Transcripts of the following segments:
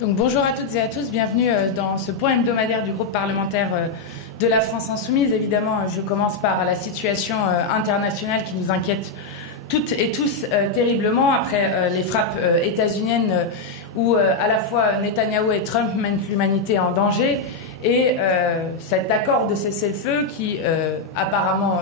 Donc bonjour à toutes et à tous, bienvenue dans ce point hebdomadaire du groupe parlementaire de la France Insoumise. Évidemment, je commence par la situation internationale qui nous inquiète toutes et tous terriblement après les frappes états-uniennes où à la fois Netanyahou et Trump mettent l'humanité en danger. Et cet accord de cessez-le-feu qui apparemment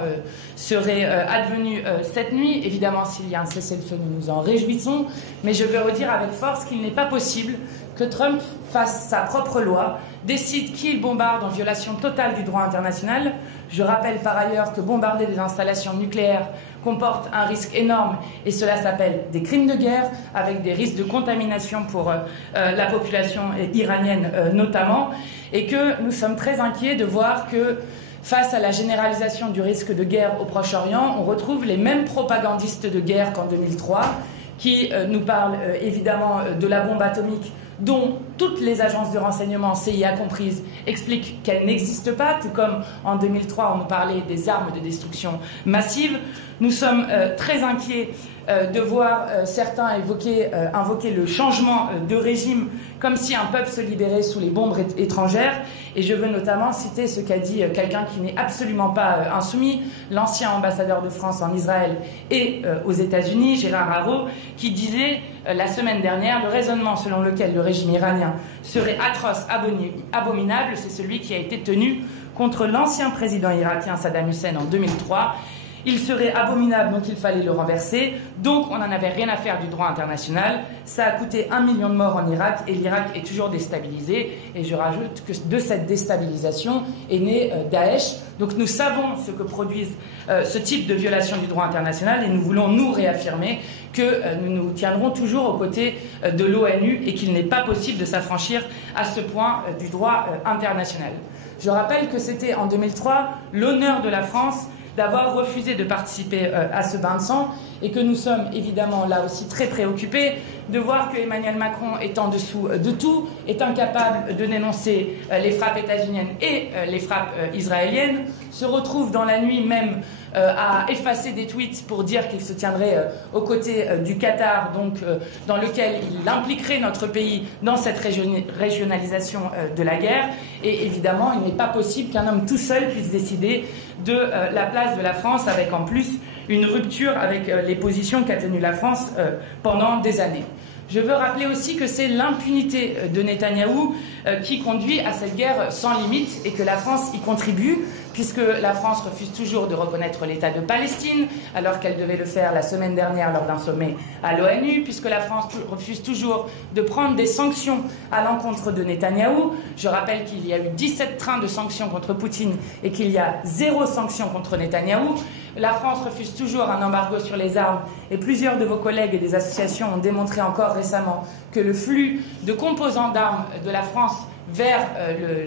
serait advenu cette nuit. Évidemment, s'il y a un cessez-le-feu, nous nous en réjouissons. Mais je veux redire avec force qu'il n'est pas possible que Trump fasse sa propre loi, décide qui il bombarde en violation totale du droit international. Je rappelle par ailleurs que bombarder des installations nucléaires comporte un risque énorme et cela s'appelle des crimes de guerre avec des risques de contamination pour la population iranienne notamment, et que nous sommes très inquiets de voir que face à la généralisation du risque de guerre au Proche-Orient, on retrouve les mêmes propagandistes de guerre qu'en 2003 qui nous parlent évidemment de la bombe atomique dont toutes les agences de renseignement, CIA comprises, expliquent qu'elle n'existe pas, tout comme en 2003 on nous parlait des armes de destruction massive. Nous sommes très inquiets de voir certains invoquer le changement de régime comme si un peuple se libérait sous les bombes étrangères. Et je veux notamment citer ce qu'a dit quelqu'un qui n'est absolument pas insoumis, l'ancien ambassadeur de France en Israël et aux États-Unis, Gérard Haro, qui disait la semaine dernière: le raisonnement selon lequel le régime iranien serait atroce, abominable, c'est celui qui a été tenu contre l'ancien président irakien Saddam Hussein en 2003. Il serait abominable, donc il fallait le renverser. Donc on n'en avait rien à faire du droit international. Ça a coûté 1 million de morts en Irak et l'Irak est toujours déstabilisé. Et je rajoute que de cette déstabilisation est né Daesh. Donc nous savons ce que produisent ce type de violation du droit international et nous voulons nous réaffirmer que nous nous tiendrons toujours aux côtés de l'ONU et qu'il n'est pas possible de s'affranchir à ce point du droit international. Je rappelle que c'était en 2003 l'honneur de la France d'avoir refusé de participer à ce bain de sang et que nous sommes évidemment là aussi très préoccupés de voir que Emmanuel Macron est en dessous de tout, est incapable de dénoncer les frappes états-uniennes et les frappes israéliennes, se retrouve dans la nuit même à effacer des tweets pour dire qu'il se tiendrait aux côtés du Qatar, donc dans lequel il impliquerait notre pays dans cette régionalisation de la guerre. Et évidemment, il n'est pas possible qu'un homme tout seul puisse décider de la place de la France, avec en plus une rupture avec les positions qu'a tenues la France pendant des années. Je veux rappeler aussi que c'est l'impunité de Netanyahou qui conduit à cette guerre sans limite et que la France y contribue, puisque la France refuse toujours de reconnaître l'État de Palestine, alors qu'elle devait le faire la semaine dernière lors d'un sommet à l'ONU, puisque la France refuse toujours de prendre des sanctions à l'encontre de Netanyahou. Je rappelle qu'il y a eu 17 trains de sanctions contre Poutine et qu'il y a 0 sanction contre Netanyahou. La France refuse toujours un embargo sur les armes et plusieurs de vos collègues et des associations ont démontré encore récemment que le flux de composants d'armes de la France vers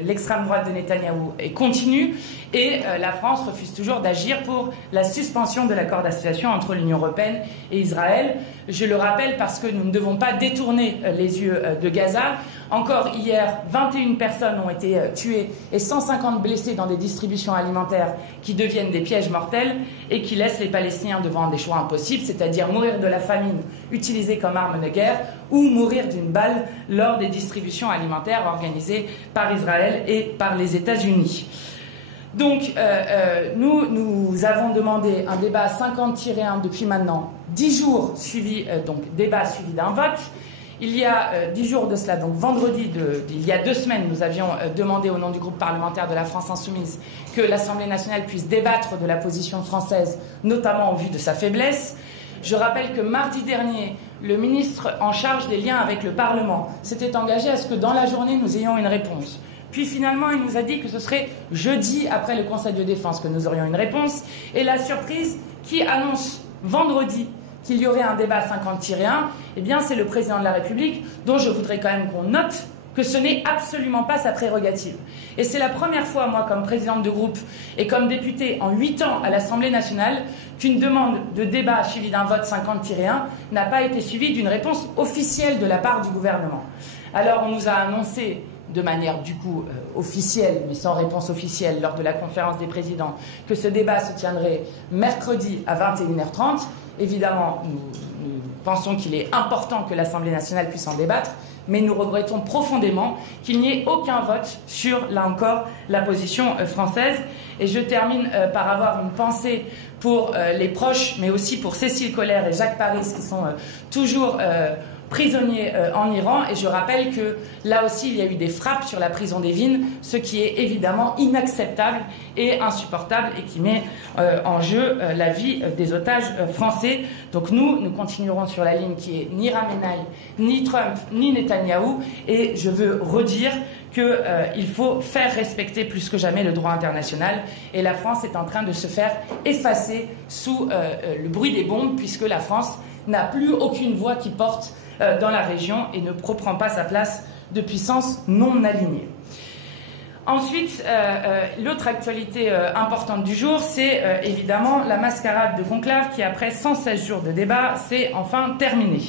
l'extrême droite de Netanyahou est continu et la France refuse toujours d'agir pour la suspension de l'accord d'association entre l'Union européenne et Israël. Je le rappelle parce que nous ne devons pas détourner les yeux de Gaza. Encore hier, 21 personnes ont été tuées et 150 blessées dans des distributions alimentaires qui deviennent des pièges mortels et qui laissent les Palestiniens devant des choix impossibles, c'est-à-dire mourir de la famine utilisée comme arme de guerre ou mourir d'une balle lors des distributions alimentaires organisées par Israël et par les États-Unis. Donc, nous avons demandé un débat 50-1 depuis maintenant 10 jours, débat suivi d'un vote. Il y a 10 jours de cela, donc vendredi, il y a 2 semaines, nous avions demandé au nom du groupe parlementaire de la France Insoumise que l'Assemblée nationale puisse débattre de la position française, notamment en vue de sa faiblesse. Je rappelle que mardi dernier, le ministre en charge des liens avec le Parlement s'était engagé à ce que dans la journée, nous ayons une réponse. Puis finalement, il nous a dit que ce serait jeudi, après le Conseil de défense, que nous aurions une réponse. Et la surprise qui annonce vendredi qu'il y aurait un débat 50-1, eh bien c'est le président de la République, dont je voudrais quand même qu'on note que ce n'est absolument pas sa prérogative. Et c'est la première fois, moi, comme présidente de groupe et comme députée en 8 ans à l'Assemblée nationale, qu'une demande de débat suivie d'un vote 50-1 n'a pas été suivie d'une réponse officielle de la part du gouvernement. Alors on nous a annoncé de manière du coup officielle, mais sans réponse officielle, lors de la conférence des présidents, que ce débat se tiendrait mercredi à 21h30. Évidemment, nous pensons qu'il est important que l'Assemblée nationale puisse en débattre, mais nous regrettons profondément qu'il n'y ait aucun vote sur, là encore, la position française. Et je termine par avoir une pensée pour les proches, mais aussi pour Cécile Collère et Jacques Paris, qui sont toujours prisonniers en Iran. Et je rappelle que là aussi, il y a eu des frappes sur la prison d'Evin, ce qui est évidemment inacceptable et insupportable et qui met en jeu la vie des otages français. Donc nous continuerons sur la ligne qui est ni Ramenei, ni Trump, ni Netanyahou. Et je veux redire qu'il faut faire respecter plus que jamais le droit international. Et la France est en train de se faire effacer sous le bruit des bombes, puisque la France n'a plus aucune voix qui porte dans la région et ne reprend pas sa place de puissance non alignée. Ensuite, l'autre actualité importante du jour, c'est évidemment la mascarade de conclave qui, après 116 jours de débat, s'est enfin terminée.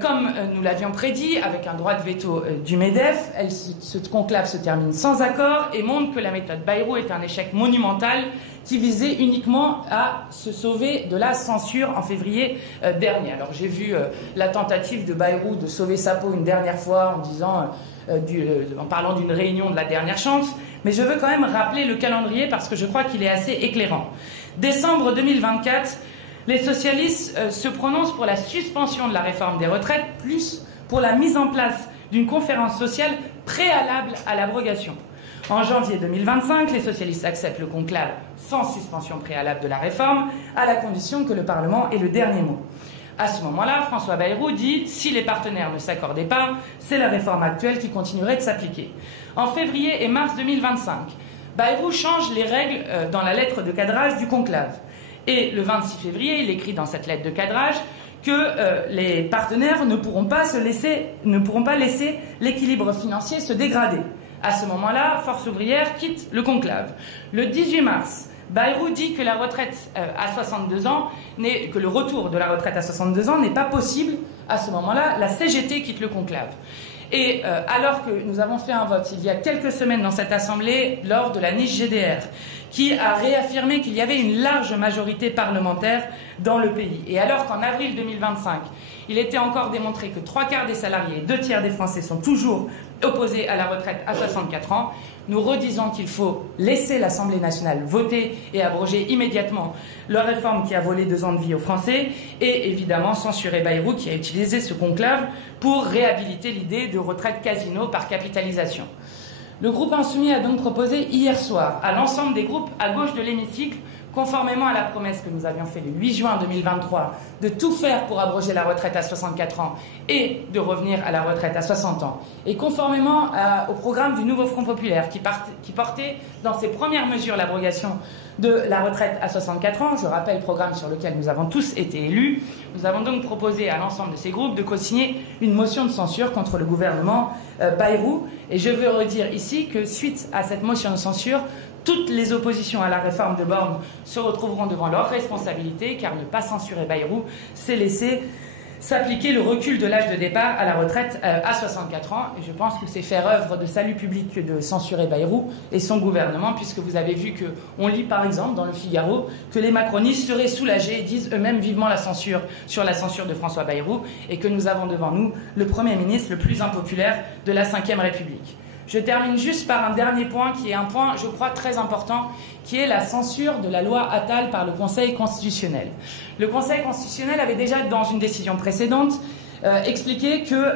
Comme nous l'avions prédit, avec un droit de veto du MEDEF, ce conclave se termine sans accord et montre que la méthode Bayrou est un échec monumental qui visait uniquement à se sauver de la censure en février dernier. Alors j'ai vu la tentative de Bayrou de sauver sa peau une dernière fois en disant, en parlant d'une réunion de la dernière chance, mais je veux quand même rappeler le calendrier parce que je crois qu'il est assez éclairant. Décembre 2024, les socialistes se prononcent pour la suspension de la réforme des retraites, plus pour la mise en place d'une conférence sociale préalable à l'abrogation. En janvier 2025, les socialistes acceptent le conclave sans suspension préalable de la réforme, à la condition que le Parlement ait le dernier mot. À ce moment-là, François Bayrou dit « si les partenaires ne s'accordaient pas, c'est la réforme actuelle qui continuerait de s'appliquer ». En février et mars 2025, Bayrou change les règles dans la lettre de cadrage du conclave. Et le 26 février, il écrit dans cette lettre de cadrage que les partenaires ne pourront pas laisser l'équilibre financier se dégrader. À ce moment-là, Force ouvrière quitte le conclave. Le 18 mars, Bayrou dit que la retraite à 62 ans, que le retour de la retraite à 62 ans n'est pas possible. À ce moment-là, la CGT quitte le conclave. Et alors que nous avons fait un vote il y a quelques semaines dans cette Assemblée, lors de la niche GDR, qui a réaffirmé qu'il y avait une large majorité parlementaire dans le pays, et alors qu'en avril 2025, il était encore démontré que 3/4 des salariés et 2/3 des Français sont toujours opposés à la retraite à 64 ans, nous redisons qu'il faut laisser l'Assemblée nationale voter et abroger immédiatement la réforme qui a volé 2 ans de vie aux Français et évidemment censurer Bayrou qui a utilisé ce conclave pour réhabiliter l'idée de retraite casino par capitalisation. Le groupe Insoumis a donc proposé hier soir à l'ensemble des groupes à gauche de l'hémicycle, conformément à la promesse que nous avions faite le 8 juin 2023, de tout faire pour abroger la retraite à 64 ans et de revenir à la retraite à 60 ans. Et conformément au programme du nouveau Front populaire qui portait dans ses premières mesures l'abrogation de la retraite à 64 ans, je rappelle le programme sur lequel nous avons tous été élus, nous avons donc proposé à l'ensemble de ces groupes de co-signer une motion de censure contre le gouvernement Bayrou. Et je veux redire ici que suite à cette motion de censure, toutes les oppositions à la réforme de Borne se retrouveront devant leurs responsabilités, car ne pas censurer Bayrou, c'est laisser s'appliquer le recul de l'âge de départ à la retraite à 64 ans. Et je pense que c'est faire œuvre de salut public que de censurer Bayrou et son gouvernement, puisque vous avez vu qu'on lit par exemple dans le Figaro que les macronistes seraient soulagés et disent eux-mêmes vivement la censure sur la censure de François Bayrou, et que nous avons devant nous le Premier ministre le plus impopulaire de la Ve République. Je termine juste par un dernier point qui est un point, je crois, très important, qui est la censure de la loi Attal par le Conseil constitutionnel. Le Conseil constitutionnel avait déjà, dans une décision précédente, expliqué que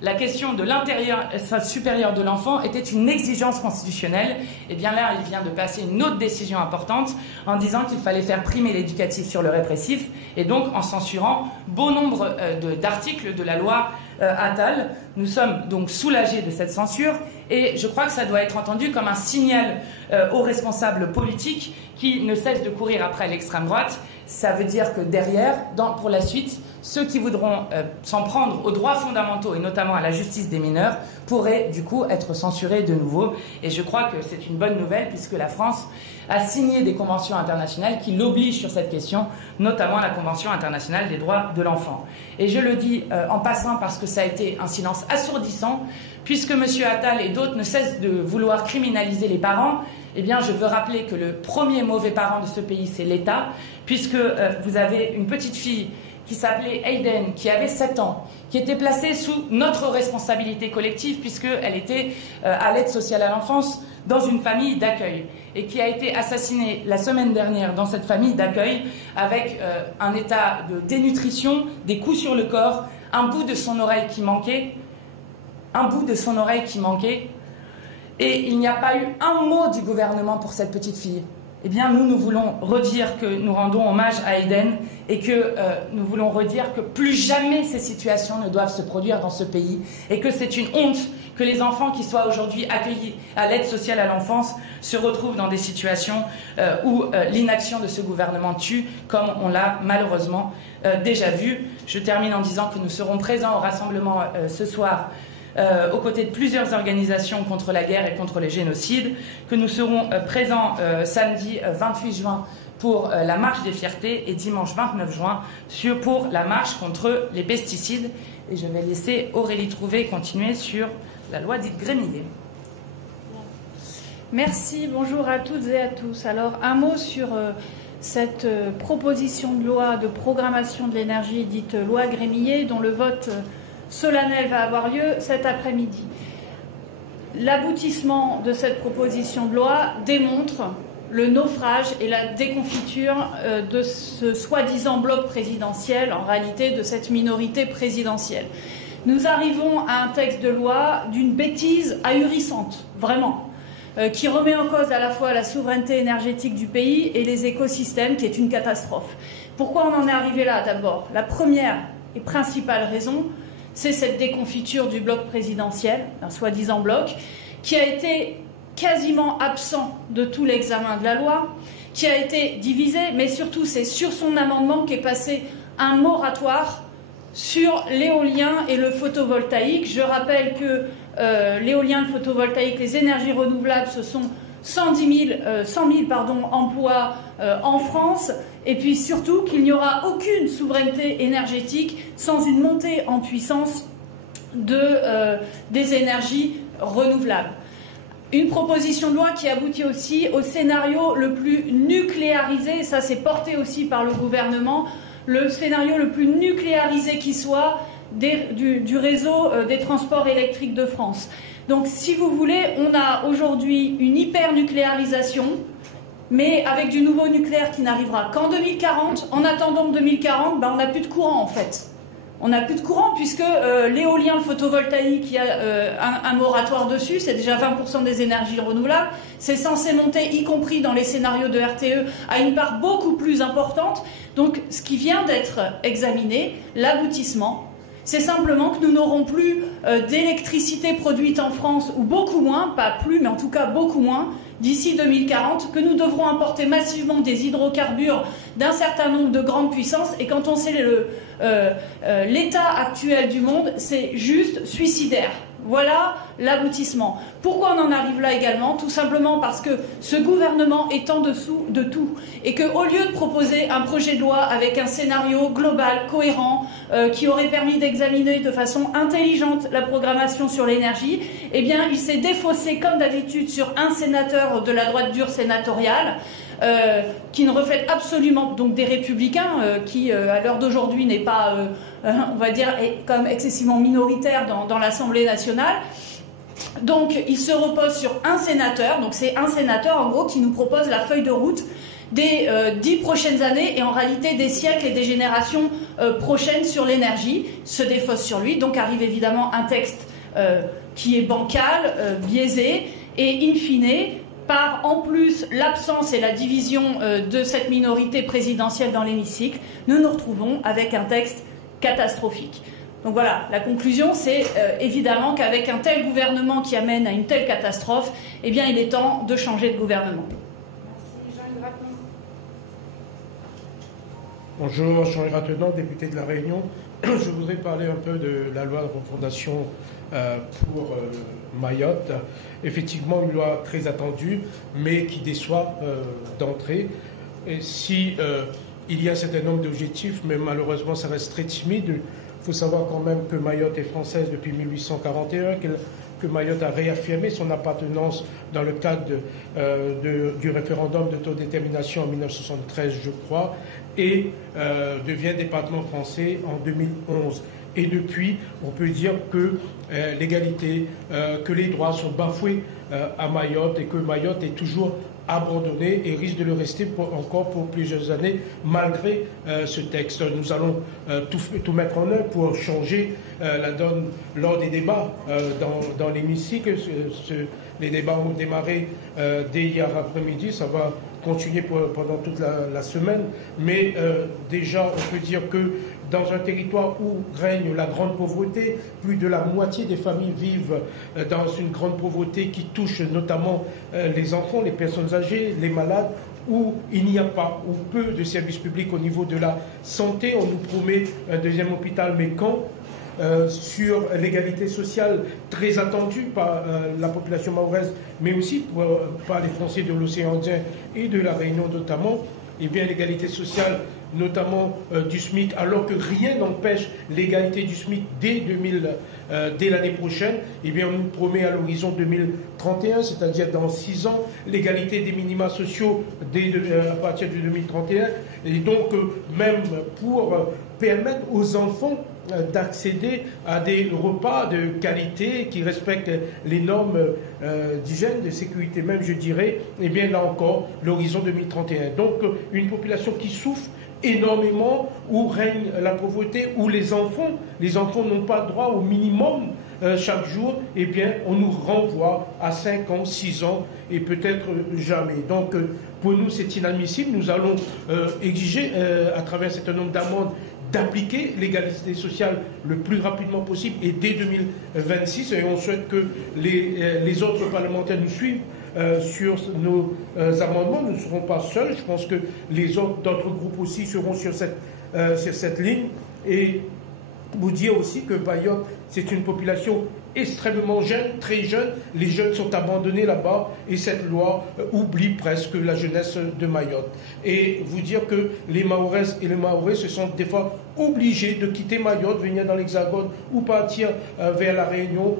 la question de l'intérieur supérieur de l'enfant était une exigence constitutionnelle. Et bien là, il vient de passer une autre décision importante en disant qu'il fallait faire primer l'éducatif sur le répressif, et donc en censurant bon nombre d'articles de la loi Attal. Nous sommes donc soulagés de cette censure, et je crois que ça doit être entendu comme un signal aux responsables politiques qui ne cessent de courir après l'extrême droite. Ça veut dire que derrière, pour la suite, ceux qui voudront s'en prendre aux droits fondamentaux et notamment à la justice des mineurs pourraient du coup être censurés de nouveau. Et je crois que c'est une bonne nouvelle, puisque la France a signé des conventions internationales qui l'obligent sur cette question, notamment la Convention internationale des droits de l'enfant. Et je le dis en passant parce que ça a été un silence assourdissant, puisque M. Attal et d'autres ne cessent de vouloir criminaliser les parents. Eh bien, je veux rappeler que le premier mauvais parent de ce pays, c'est l'État, puisque vous avez une petite fille qui s'appelait Aiden, qui avait 7 ans, qui était placée sous notre responsabilité collective puisqu'elle était à l'aide sociale à l'enfance dans une famille d'accueil et qui a été assassinée la semaine dernière dans cette famille d'accueil avec un état de dénutrition, des coups sur le corps, un bout de son oreille qui manquait, et il n'y a pas eu un mot du gouvernement pour cette petite fille. Eh bien, nous voulons redire que nous rendons hommage à Aiden et que nous voulons redire que plus jamais ces situations ne doivent se produire dans ce pays et que c'est une honte que les enfants qui soient aujourd'hui accueillis à l'aide sociale à l'enfance se retrouvent dans des situations où l'inaction de ce gouvernement tue, comme on l'a malheureusement déjà vu. Je termine en disant que nous serons présents au rassemblement ce soir aux côtés de plusieurs organisations contre la guerre et contre les génocides, que nous serons présents samedi 28 juin pour la marche des fiertés et dimanche 29 juin pour la marche contre les pesticides. Et je vais laisser Aurélie Trouvé continuer sur la loi dite Grémillet. Merci, bonjour à toutes et à tous. Alors, un mot sur cette proposition de loi de programmation de l'énergie dite loi Grémillet, dont le vote solennel va avoir lieu cet après-midi. L'aboutissement de cette proposition de loi démontre le naufrage et la déconfiture de ce soi-disant bloc présidentiel, en réalité de cette minorité présidentielle. Nous arrivons à un texte de loi d'une bêtise ahurissante, vraiment, qui remet en cause à la fois la souveraineté énergétique du pays et les écosystèmes, qui est une catastrophe. Pourquoi on en est arrivé là d'abord? La première et principale raison, c'est cette déconfiture du bloc présidentiel, un soi-disant bloc, qui a été quasiment absent de tout l'examen de la loi, qui a été divisé, mais surtout c'est sur son amendement qu'est passé un moratoire sur l'éolien et le photovoltaïque. Je rappelle que l'éolien, le photovoltaïque, les énergies renouvelables, ce sont 100 000 emplois en France, et puis surtout qu'il n'y aura aucune souveraineté énergétique sans une montée en puissance des énergies renouvelables. Une proposition de loi qui aboutit aussi au scénario le plus nucléarisé, et ça c'est porté aussi par le gouvernement, le scénario le plus nucléarisé qui soit du réseau des transports électriques de France. Donc, si vous voulez, on a aujourd'hui une hyper-nucléarisation, mais avec du nouveau nucléaire qui n'arrivera qu'en 2040. En attendant 2040, on n'a plus de courant, en fait. On n'a plus de courant puisque l'éolien, le photovoltaïque, il y a un moratoire dessus, c'est déjà 20% des énergies renouvelables. C'est censé monter, y compris dans les scénarios de RTE, à une part beaucoup plus importante. Donc, ce qui vient d'être examiné, l'aboutissement, c'est simplement que nous n'aurons plus d'électricité produite en France, ou beaucoup moins, pas plus, mais en tout cas beaucoup moins, d'ici 2040, que nous devrons importer massivement des hydrocarbures d'un certain nombre de grandes puissances. Et quand on sait l'état actuel du monde, c'est juste suicidaire. Voilà l'aboutissement. Pourquoi on en arrive là également? Tout simplement parce que ce gouvernement est en dessous de tout et qu'au lieu de proposer un projet de loi avec un scénario global, cohérent, qui aurait permis d'examiner de façon intelligente la programmation sur l'énergie, eh bien, il s'est défaussé comme d'habitude sur un sénateur de la droite dure sénatoriale, qui ne reflète absolument donc des républicains qui à l'heure d'aujourd'hui n'est pas on va dire comme excessivement minoritaire dans l'Assemblée nationale. Donc il se repose sur un sénateur, donc c'est un sénateur en gros qui nous propose la feuille de route des 10 prochaines années et en réalité des siècles et des générations prochaines sur l'énergie, se défausse sur lui, donc arrive évidemment un texte qui est bancal, biaisé et in fine par en plus l'absence et la division de cette minorité présidentielle dans l'hémicycle, nous nous retrouvons avec un texte catastrophique. Donc voilà, la conclusion c'est évidemment qu'avec un tel gouvernement qui amène à une telle catastrophe, eh bien il est temps de changer de gouvernement. Merci Jean-Yves Raton. Bonjour, Jean-Yves Raton, député de La Réunion. Je voudrais parler un peu de la loi de refondation pour Mayotte. Effectivement, une loi très attendue, mais qui déçoit d'entrée. Et si il y a un certain nombre d'objectifs, mais malheureusement, ça reste très timide. Il faut savoir quand même que Mayotte est française depuis 1841, que Mayotte a réaffirmé son appartenance dans le cadre du référendum d'autodétermination en 1973, je crois, et devient département français en 2011. Et depuis, on peut dire que l'égalité, que les droits sont bafoués à Mayotte et que Mayotte est toujours abandonné et risque de le rester encore pour plusieurs années malgré ce texte. Nous allons tout mettre en œuvre pour changer la donne lors des débats dans l'hémicycle. Les débats ont démarré dès hier après-midi, ça va continuer pendant toute la semaine, mais déjà on peut dire que dans un territoire où règne la grande pauvreté, plus de la moitié des familles vivent dans une grande pauvreté qui touche notamment les enfants, les personnes âgées, les malades, où il n'y a pas ou peu de services publics au niveau de la santé. On nous promet un deuxième hôpital, mais quand sur l'égalité sociale très attendue par la population mahoraise, mais aussi par les Français de l'océan Indien et de la Réunion notamment, et bien l'égalité sociale notamment du SMIC, alors que rien n'empêche l'égalité du SMIC dès l'année prochaine, et bien on nous promet à l'horizon 2031, c'est-à-dire dans 6 ans, l'égalité des minima sociaux à partir de 2031, et donc même pour permettre aux enfants d'accéder à des repas de qualité qui respectent les normes d'hygiène, de sécurité même, je dirais, et bien là encore, l'horizon 2031. Donc une population qui souffre énormément, où règne la pauvreté, où les enfants n'ont pas droit au minimum chaque jour, eh bien on nous renvoie à 5 ans, 6 ans et peut-être jamais. Donc pour nous c'est inadmissible. Nous allons exiger à travers un certain nombre d'amendes d'appliquer l'égalité sociale le plus rapidement possible et dès 2026, et on souhaite que les autres parlementaires nous suivent sur nos amendements. Nous ne serons pas seuls, je pense que les d'autres groupes aussi seront sur cette ligne, et vous dire aussi que Mayotte, c'est une population extrêmement jeune, très jeune. Les jeunes sont abandonnés là-bas et cette loi oublie presque la jeunesse de Mayotte. Et vous dire que les Mahoraises et les Mahorais se sont des fois obligés de quitter Mayotte, venir dans l'Hexagone ou partir vers la Réunion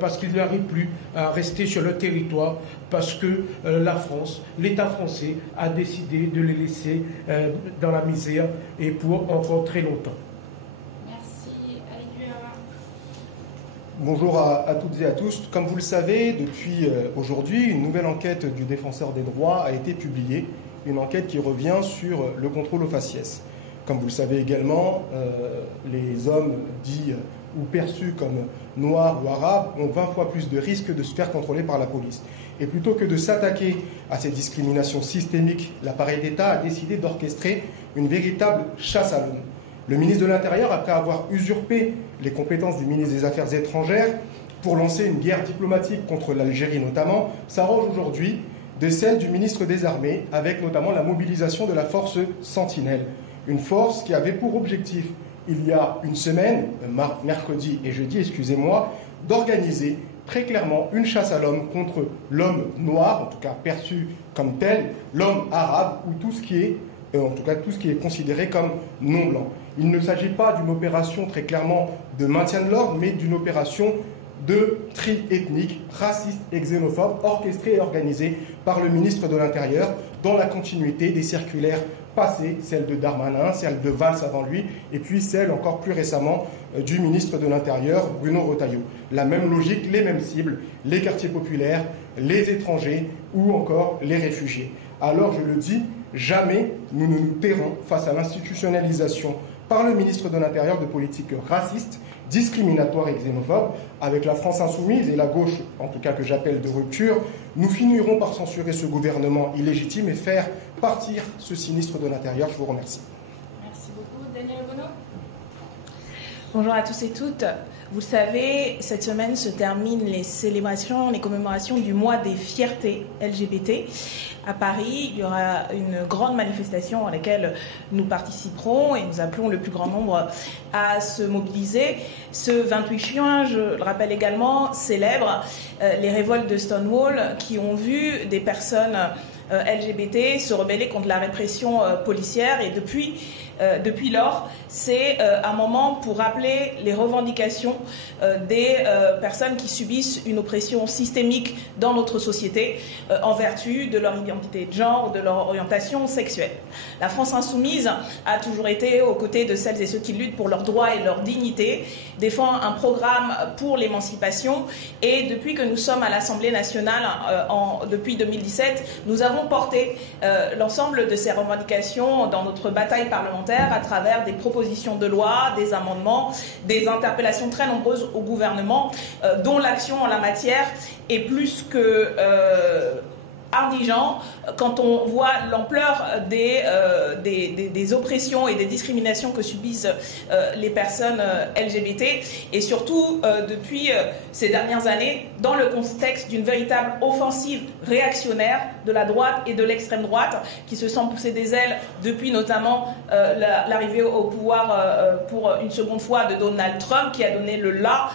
parce qu'ils n'arrivent plus à rester sur leur territoire, parce que la France, l'État français a décidé de les laisser dans la misère et pour encore très longtemps. Bonjour à toutes et à tous. Comme vous le savez, depuis aujourd'hui, une nouvelle enquête du Défenseur des droits a été publiée, une enquête qui revient sur le contrôle au faciès. Comme vous le savez également, les hommes dits ou perçus comme noirs ou arabes ont 20 fois plus de risques de se faire contrôler par la police. Et plutôt que de s'attaquer à ces discriminations systémiques, l'appareil d'État a décidé d'orchestrer une véritable chasse à l'homme. Le ministre de l'Intérieur, après avoir usurpé les compétences du ministre des Affaires étrangères pour lancer une guerre diplomatique contre l'Algérie notamment, s'arrange aujourd'hui de celle du ministre des Armées, avec notamment la mobilisation de la force Sentinelle. Une force qui avait pour objectif, il y a une semaine, mercredi et jeudi, excusez-moi, d'organiser très clairement une chasse à l'homme contre l'homme noir, en tout cas perçu comme tel, l'homme arabe, ou tout ce qui est considéré comme non blanc. Il ne s'agit pas d'une opération très clairement de maintien de l'ordre, mais d'une opération de tri ethnique, raciste et xénophobe, orchestrée et organisée par le ministre de l'Intérieur, dans la continuité des circulaires passées, celle de Darmanin, celle de Valls avant lui, et puis celle encore plus récemment du ministre de l'Intérieur, Bruno Retailleau. La même logique, les mêmes cibles, les quartiers populaires, les étrangers ou encore les réfugiés. Alors je le dis, jamais nous ne nous tairons face à l'institutionnalisation par le ministre de l'Intérieur de politiques racistes, discriminatoires et xénophobes. Avec la France insoumise et la gauche, en tout cas que j'appelle de rupture, nous finirons par censurer ce gouvernement illégitime et faire partir ce sinistre de l'Intérieur. Je vous remercie. Merci beaucoup. Daniel Obono. Bonjour à tous et toutes. Vous le savez, cette semaine se terminent les célébrations, les commémorations du mois des fiertés LGBT. À Paris, il y aura une grande manifestation à laquelle nous participerons et nous appelons le plus grand nombre à se mobiliser. Ce 28 juin, je le rappelle également, célèbre les révoltes de Stonewall qui ont vu des personnes LGBT se rebeller contre la répression policière, et depuis depuis lors, c'est un moment pour rappeler les revendications des personnes qui subissent une oppression systémique dans notre société en vertu de leur identité de genre ou de leur orientation sexuelle. La France insoumise a toujours été aux côtés de celles et ceux qui luttent pour leurs droits et leur dignité, défend un programme pour l'émancipation et depuis que nous sommes à l'Assemblée nationale depuis 2017, nous avons porté l'ensemble de ces revendications dans notre bataille parlementaire à travers des propositions de loi, des amendements, des interpellations très nombreuses au gouvernement, dont l'action en la matière est plus que indigent quand on voit l'ampleur des oppressions et des discriminations que subissent les personnes LGBT et surtout depuis ces dernières années dans le contexte d'une véritable offensive réactionnaire de la droite et de l'extrême droite qui se sent pousser des ailes depuis notamment l'arrivée au pouvoir pour une seconde fois de Donald Trump qui a donné le la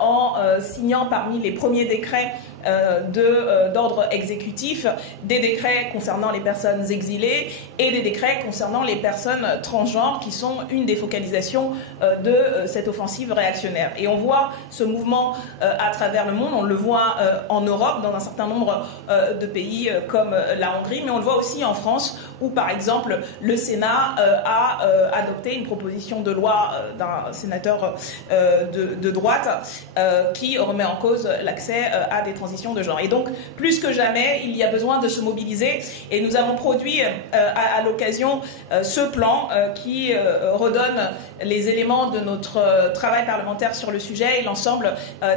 en signant parmi les premiers décrets d'ordre exécutif des décrets concernant les personnes exilées et des décrets concernant les personnes transgenres qui sont une des focalisations de cette offensive réactionnaire. Et on voit ce mouvement à travers le monde, on le voit en Europe, dans un certain nombre de pays comme la Hongrie, mais on le voit aussi en France où par exemple le Sénat a adopté une proposition de loi d'un sénateur de droite qui remet en cause l'accès à des transitions de genre. Et donc, plus que jamais, il y a besoin de se mobiliser et nous avons produit à l'occasion ce plan qui redonne les éléments de notre travail parlementaire sur le sujet et l'ensemble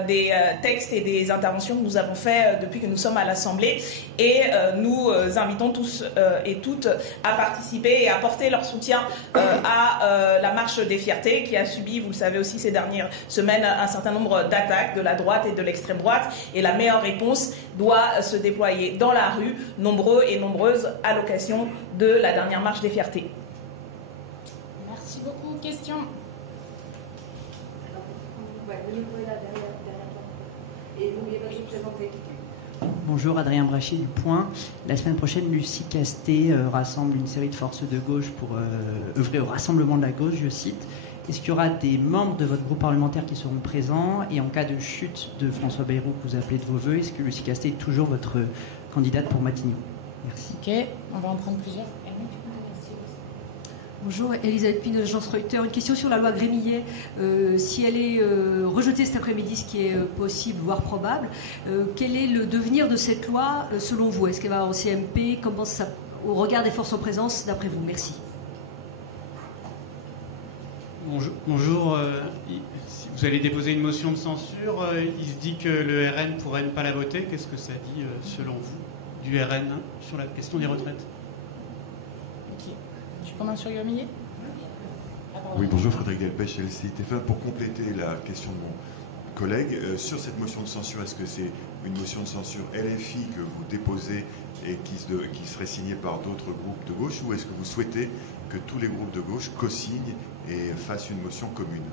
des textes et des interventions que nous avons fait depuis que nous sommes à l'Assemblée et nous invitons tous et toutes à participer et à porter leur soutien à la marche des fiertés qui a subi, vous le savez aussi ces dernières semaines, un certain nombre d'attaques de la droite et de l'extrême droite et la meilleure réponse doit se déployer dans la rue, nombreux et nombreuses à l'occasion de la dernière marche des fiertés. Merci beaucoup. Question? Bonjour, Adrien Brachy du Point. La semaine prochaine, Lucie Castet rassemble une série de forces de gauche pour œuvrer au rassemblement de la gauche, je cite. Est-ce qu'il y aura des membres de votre groupe parlementaire qui seront présents? Et en cas de chute de François Bayrou que vous appelez de vos voeux, est-ce que Lucie Castet est toujours votre candidate pour Matignon? Merci. Ok, on va en prendre plusieurs. Bonjour, Elisabeth Pine de l'agence Reuters. Une question sur la loi Grémillet. Si elle est rejetée cet après-midi, ce qui est possible, voire probable, quel est le devenir de cette loi selon vous? Est-ce qu'elle va en CMP? Comment ça, au regard des forces en présence, d'après vous? Merci. Bonjour. Vous allez déposer une motion de censure. Il se dit que le RN pourrait ne pas la voter. Qu'est-ce que ça dit, selon vous, du RN sur la question des retraites? Ok. Je commence sur Grémillet. Oui, bonjour, Frédéric Delpech, LCI TF1. Pour compléter la question de mon collègue, sur cette motion de censure, est-ce que c'est une motion de censure LFI que vous déposez et qui serait signée par d'autres groupes de gauche, ou est-ce que vous souhaitez que tous les groupes de gauche co-signent et fassent une motion commune?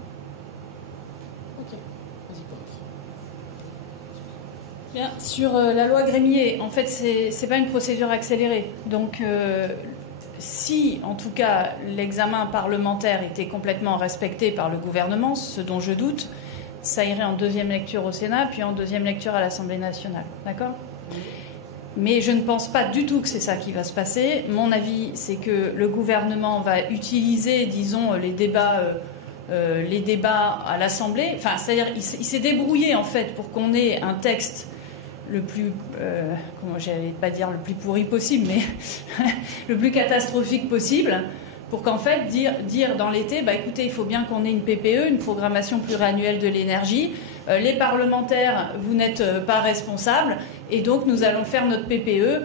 Ok, vas-y, commence. Bien, sur la loi Grémillet, en fait, c'est pas une procédure accélérée. Donc, si, en tout cas, l'examen parlementaire était complètement respecté par le gouvernement, ce dont je doute, ça irait en deuxième lecture au Sénat, puis en deuxième lecture à l'Assemblée nationale. D'accord ? Mais je ne pense pas du tout que c'est ça qui va se passer. Mon avis, c'est que le gouvernement va utiliser, disons, les débats à l'Assemblée. Enfin, c'est-à-dire, il s'est débrouillé, en fait, pour qu'on ait un texte le plus, comment j'allais pas dire le plus pourri possible, mais le plus catastrophique possible, pour qu'en fait dire dans l'été, bah écoutez, il faut bien qu'on ait une PPE, une programmation pluriannuelle de l'énergie. Les parlementaires, vous n'êtes pas responsables, et donc nous allons faire notre PPE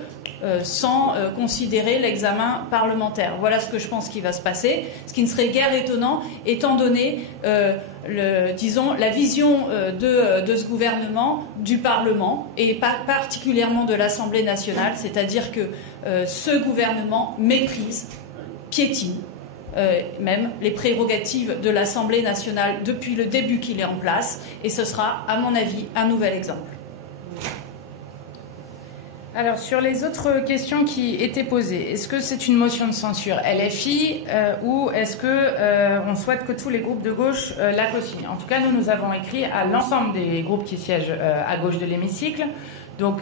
sans considérer l'examen parlementaire. Voilà ce que je pense qui va se passer, ce qui ne serait guère étonnant, étant donné, disons, la vision de ce gouvernement, du Parlement, et particulièrement de l'Assemblée nationale, c'est-à-dire que ce gouvernement méprise, piétine, même les prérogatives de l'Assemblée nationale depuis le début qu'il est en place, et ce sera, à mon avis, un nouvel exemple. Alors, sur les autres questions qui étaient posées, est-ce que c'est une motion de censure LFI ou est-ce que on souhaite que tous les groupes de gauche la co-signent? En tout cas, nous avons écrit à l'ensemble des groupes qui siègent à gauche de l'hémicycle. Donc,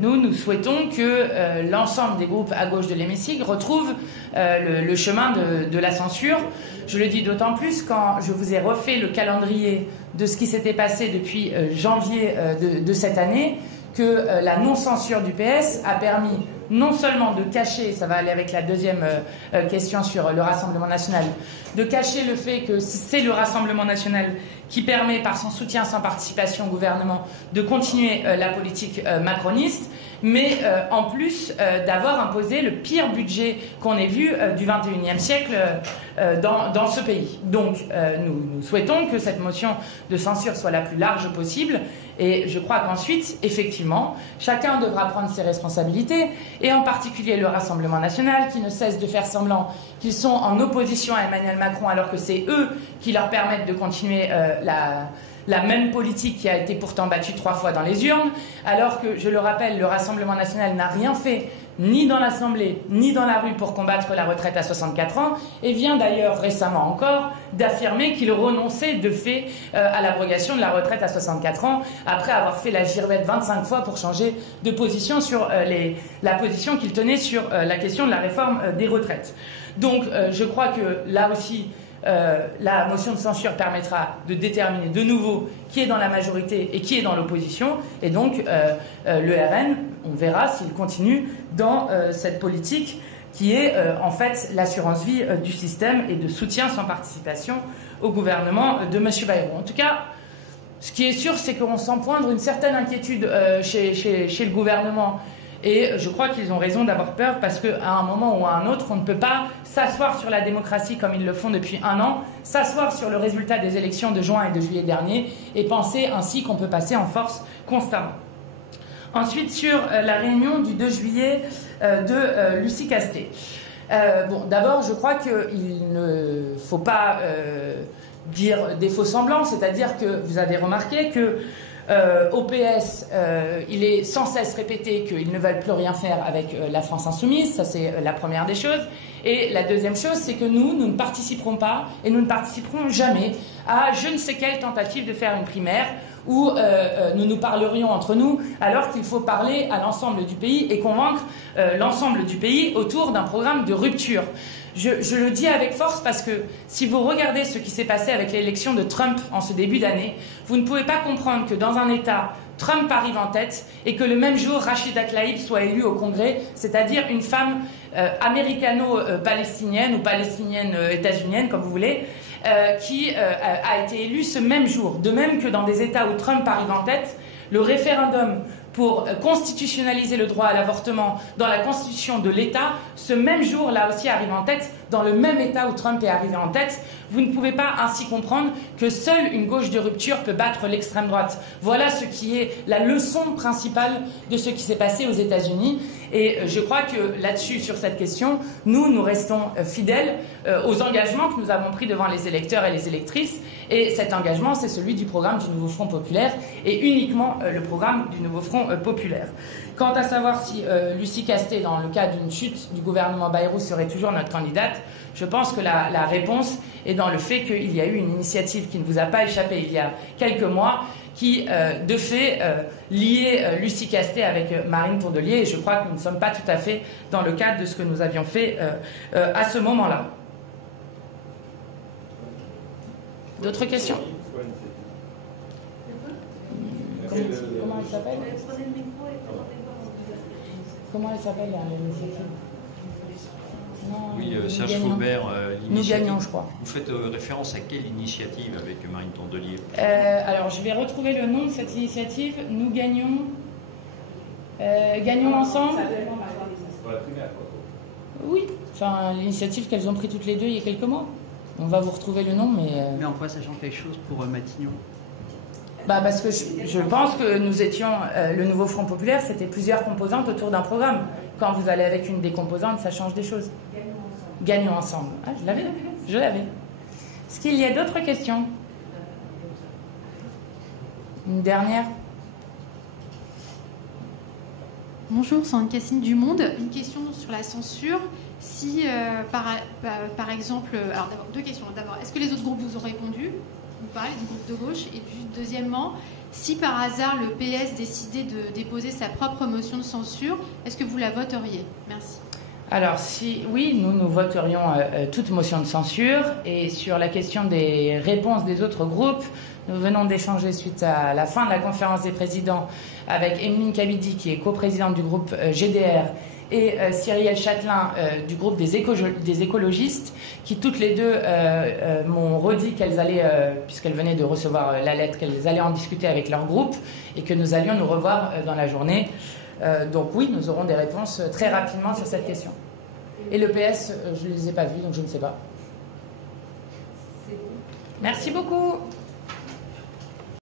nous souhaitons que l'ensemble des groupes à gauche de l'hémicycle retrouvent le chemin de la censure. Je le dis d'autant plus quand je vous ai refait le calendrier de ce qui s'était passé depuis janvier de cette année, que la non-censure du PS a permis non seulement de cacher, ça va aller avec la deuxième question sur le Rassemblement national, de cacher le fait que c'est le Rassemblement national qui permet, par son soutien sans participation au gouvernement, de continuer la politique macroniste, mais en plus d'avoir imposé le pire budget qu'on ait vu du XXIe siècle dans ce pays. Donc nous souhaitons que cette motion de censure soit la plus large possible, et je crois qu'ensuite, effectivement, chacun devra prendre ses responsabilités, et en particulier le Rassemblement national, qui ne cesse de faire semblant qu'ils sont en opposition à Emmanuel Macron, alors que c'est eux qui leur permettent de continuer la même politique qui a été pourtant battue 3 fois dans les urnes, alors que, je le rappelle, le Rassemblement national n'a rien fait, ni dans l'Assemblée, ni dans la rue pour combattre la retraite à 64 ans, et vient d'ailleurs récemment encore d'affirmer qu'il renonçait de fait à l'abrogation de la retraite à 64 ans, après avoir fait la girouette 25 fois pour changer de position sur la position qu'il tenait sur la question de la réforme des retraites. Donc je crois que là aussi, la motion de censure permettra de déterminer de nouveau qui est dans la majorité et qui est dans l'opposition, et donc le RN, on verra s'il continue dans cette politique qui est en fait l'assurance vie du système et de soutien sans participation au gouvernement de M. Bayrou. En tout cas, ce qui est sûr, c'est qu'on sent poindre une certaine inquiétude chez le gouvernement. Et je crois qu'ils ont raison d'avoir peur, parce qu'à un moment ou à un autre, on ne peut pas s'asseoir sur la démocratie comme ils le font depuis 1 an, s'asseoir sur le résultat des élections de juin et de juillet dernier et penser ainsi qu'on peut passer en force constamment. Ensuite, sur la réunion du 2 juillet de Lucie Castet. Bon, d'abord, je crois qu'il ne faut pas dire des faux semblants, c'est-à-dire que vous avez remarqué que au PS, il est sans cesse répété qu'ils ne veulent plus rien faire avec la France insoumise, ça c'est la première des choses. Et la deuxième chose, c'est que nous ne participerons pas, et nous ne participerons jamais à je ne sais quelle tentative de faire une primaire où nous nous parlerions entre nous, alors qu'il faut parler à l'ensemble du pays et convaincre l'ensemble du pays autour d'un programme de rupture. Je le dis avec force parce que si vous regardez ce qui s'est passé avec l'élection de Trump en ce début d'année, vous ne pouvez pas comprendre que dans un État, Trump arrive en tête et que le même jour, Rachida Tlaib soit élue au Congrès, c'est-à-dire une femme américano-palestinienne ou palestinienne-états-unienne, comme vous voulez, qui a été élue ce même jour. De même que dans des États où Trump arrive en tête, le référendum pour constitutionnaliser le droit à l'avortement dans la constitution de l'État, ce même jour, là aussi, arrive en tête, dans le même État où Trump est arrivé en tête. Vous ne pouvez pas ainsi comprendre que seule une gauche de rupture peut battre l'extrême droite. Voilà ce qui est la leçon principale de ce qui s'est passé aux États-Unis. Et je crois que là-dessus, sur cette question, nous restons fidèles aux engagements que nous avons pris devant les électeurs et les électrices. Et cet engagement, c'est celui du programme du Nouveau Front Populaire et uniquement le programme du Nouveau Front Populaire. Quant à savoir si Lucie Castet, dans le cas d'une chute du gouvernement Bayrou, serait toujours notre candidate, je pense que la réponse est dans le fait qu'il y a eu une initiative qui ne vous a pas échappé il y a quelques mois, qui, de fait, liait Lucie Castet avec Marine Tourdelier. Et je crois que nous ne sommes pas tout à fait dans le cadre de ce que nous avions fait à ce moment-là. D'autres questions? Comment elle s'appelle? Comment elle s'appelle, l'initiative? Oui, Serge Faubert, nous gagnons, je crois. Vous faites référence à quelle initiative avec Marine Tourdelier? Alors, je vais retrouver le nom de cette initiative. Nous gagnons. Gagnons ensemble. Oui, enfin, l'initiative qu'elles ont pris toutes les deux il y a quelques mois. On va vous retrouver le nom, mais... Mais en quoi ça change quelque chose pour Matignon? Parce que je pense que nous étions... le Nouveau Front Populaire, c'était plusieurs composantes autour d'un programme. Quand vous allez avec une des composantes, ça change des choses. Gagnons ensemble. Ah, je l'avais. Est-ce qu'il y a d'autres questions? Une dernière? Bonjour, Sandrine Cassine du Monde. Une question sur la censure. Si, par exemple... Alors, d'abord, deux questions. D'abord, est-ce que les autres groupes vous ont répondu? Vous parlez du groupe de gauche. Et puis, deuxièmement, si par hasard le PS décidait de déposer sa propre motion de censure, est-ce que vous la voteriez? Merci. Alors, oui, nous voterions toute motion de censure. Et sur la question des réponses des autres groupes, nous venons d'échanger suite à la fin de la conférence des présidents avec Emeline Kabidi, qui est coprésidente du groupe GDR, et Cyrielle Châtelain du groupe des écologistes, qui toutes les deux m'ont redit qu'elles allaient, puisqu'elles venaient de recevoir la lettre, qu'elles allaient en discuter avec leur groupe et que nous allions nous revoir dans la journée. Donc oui, nous aurons des réponses très rapidement sur cette question. Et le PS, je ne les ai pas vus, donc je ne sais pas. Merci beaucoup.